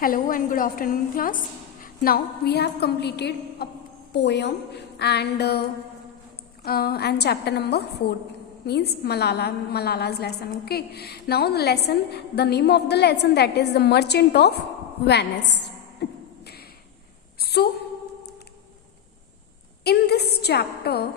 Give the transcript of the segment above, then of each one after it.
Hello and good afternoon, class. Now we have completed a poem and chapter number 4 means Malala's lesson. Okay. Now the name of the lesson, that is The Merchant of Venice. So in this chapter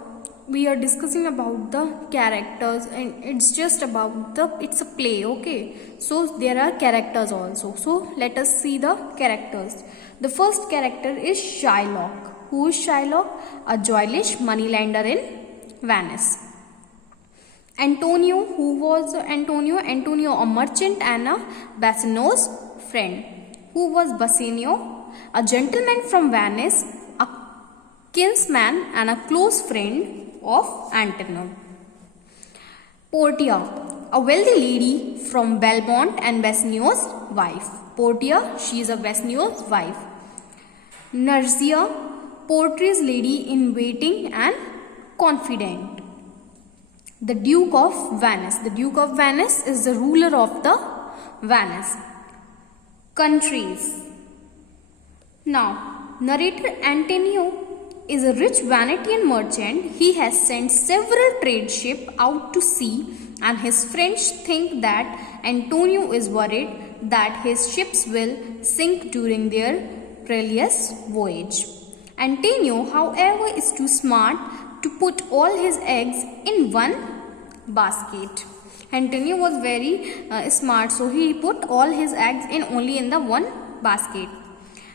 we are discussing about the characters, and it's a play. Okay, so there are characters also, so let us see the characters. The first character is Shylock. Who is Shylock? A joyless moneylender in Venice. Antonio, who was Antonio, a merchant and a Bassanio's friend. Who was Bassanio? A gentleman from Venice, a kinsman and a close friend of Antonio. Portia, a wealthy lady from Belmont and Bassanio's wife. Portia, she is a Bassanio's wife. Nursia, Portia's lady in waiting and confidant. The Duke of Venice. The Duke of Venice is the ruler of the Venice. Countries. Now, narrator Antonio is a rich Venetian merchant. He has sent several trade ships out to sea, and his friends think that Antonio is worried that his ships will sink during their perilous voyage. Antonio, however, is too smart to put all his eggs in one basket. Antonio was very smart, so he put all his eggs only in the one basket.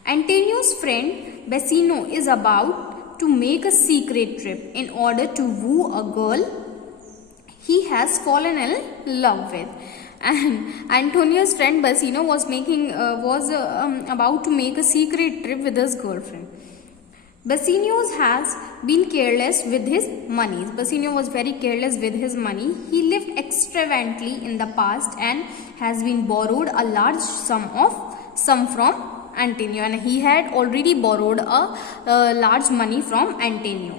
Antonio's friend Bassanio is about to make a secret trip in order to woo a girl he has fallen in love with. And Antonio's friend Bassanio was about to make a secret trip with his girlfriend. Bassanio has been careless with his money. Bassanio was very careless with his money. He lived extravagantly in the past and has been borrowed a large sum from Antonio, and he had already borrowed a large money from Antonio.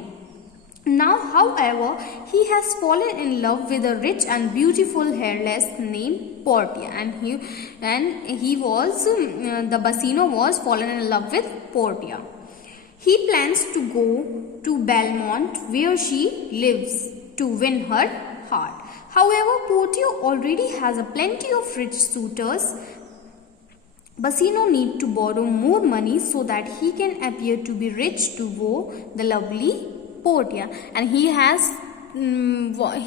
Now, however, he has fallen in love with a rich and beautiful hairless named Portia, the Bassanio was fallen in love with Portia. He plans to go to Belmont, where she lives, to win her heart. However, Portia already has a plenty of rich suitors. Bassanio needs to borrow more money so that he can appear to be rich to woo the lovely Portia, and he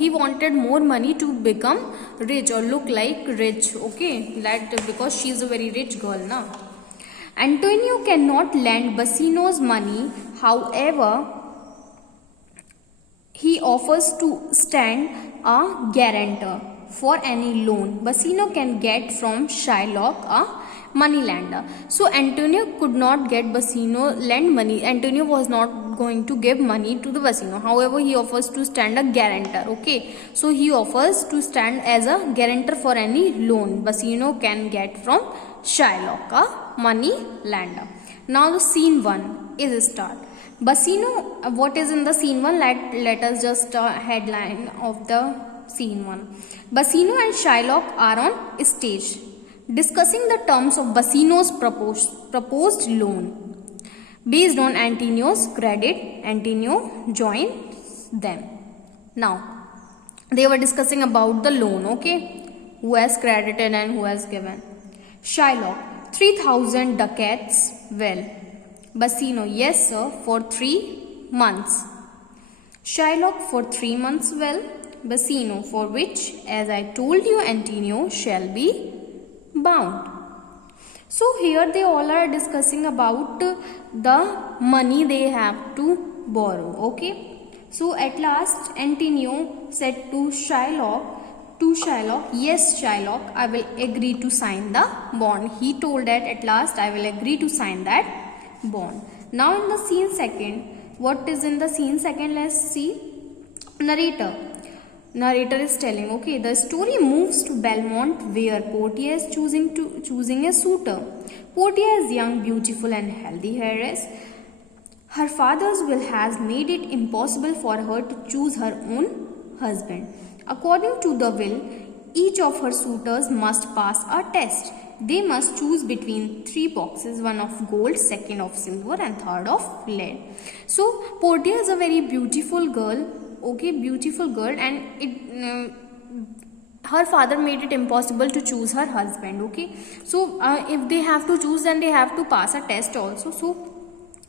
wanted more money to become rich or look like rich. Okay, that because she is a very rich girl now. Antonio cannot lend Bassanio's money. However, he offers to stand a guarantor for any loan Bassanio can get from Shylock, a moneylender. So Antonio could not get Bassanio lend money. Antonio was not going to give money to the Bassanio. However, he offers to stand a guarantor. Okay, so he offers to stand as a guarantor for any loan Bassanio can get from Shylock, a money lender. Now the scene 1 is start. Bassanio, what is in the scene 1? Let us just headline of the scene 1. Bassanio and Shylock are on stage discussing the terms of Bassanio's proposed loan. Based on Antonio's credit, Antonio joins them. Now, they were discussing about the loan, okay? Who has credited and who has given. Shylock, 3,000 ducats. Well, Bassanio, yes sir, for 3 months. Shylock, for 3 months. Well, Bassanio, for which, as I told you, Antonio shall be bound. So here they all are discussing about the money they have to borrow. Okay, so at last Antonio said to Shylock, yes Shylock, I will agree to sign the bond. He told that at last I will agree to sign that bond. Now in the scene 2, what is in the scene 2? Let's see. Narrator is telling, okay, the story moves to Belmont, where Portia is choosing a suitor. Portia is young, beautiful and healthy heiress. Her father's will has made it impossible for her to choose her own husband. According to the will, each of her suitors must pass a test. They must choose between 3 boxes, one of gold, second of silver, and third of lead. So Portia is a very beautiful girl, okay, beautiful girl, and her father made it impossible to choose her husband, okay. So if they have to choose, then they have to pass a test also. So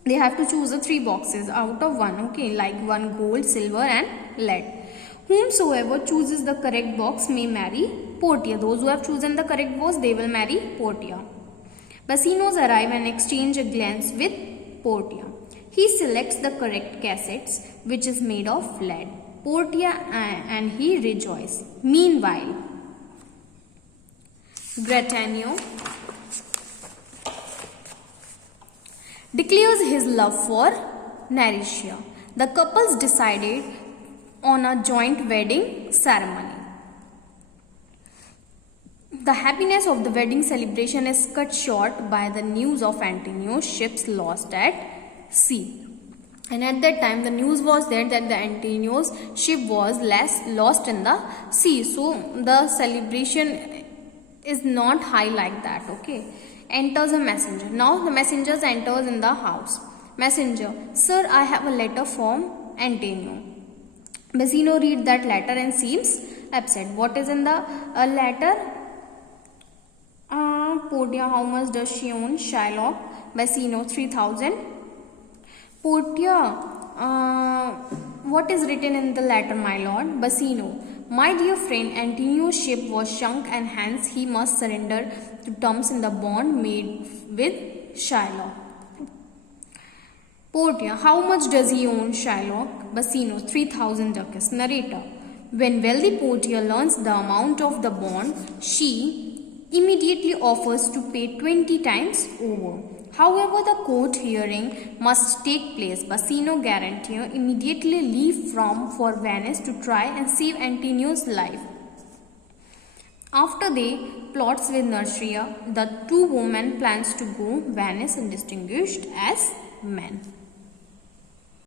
they have to choose the 3 boxes out of 1, okay, like one gold, silver, and lead. Whomsoever chooses the correct box may marry Portia. Those who have chosen the correct box, they will marry Portia. Bassinos arrive and exchange a glance with Portia. He selects the correct cassettes, which is made of lead. Portia and he rejoice. Meanwhile, Gaetano declares his love for Naricia. The couples decided on a joint wedding ceremony. The happiness of the wedding celebration is cut short by the news of Antonio's ships lost at sea. And at that time, the news was there that the Antonio's ship was lost in the sea. So the celebration is not high like that, okay. Enters a messenger. Now the messenger enters in the house. Messenger, sir, I have a letter from Antonio. Bassino reads that letter and seems upset. What is in the letter? Portia, how much does she own? Shylock. Bassino, 3,000. Portia, what is written in the letter, my lord? Bassino, my dear friend, Antonio's ship was sunk and hence he must surrender to terms in the bond made with Shylock. Portia, how much does he own? Shylock. Bassino, 3,000 ducats. Narrator, when wealthy Portia learns the amount of the bond, she immediately offers to pay 20 times over. However, the court hearing must take place. Bassino Gaetano immediately leave for Venice to try and save Antonio's life. After they plots with Nursia, the two women plans to go Venice and distinguished as men.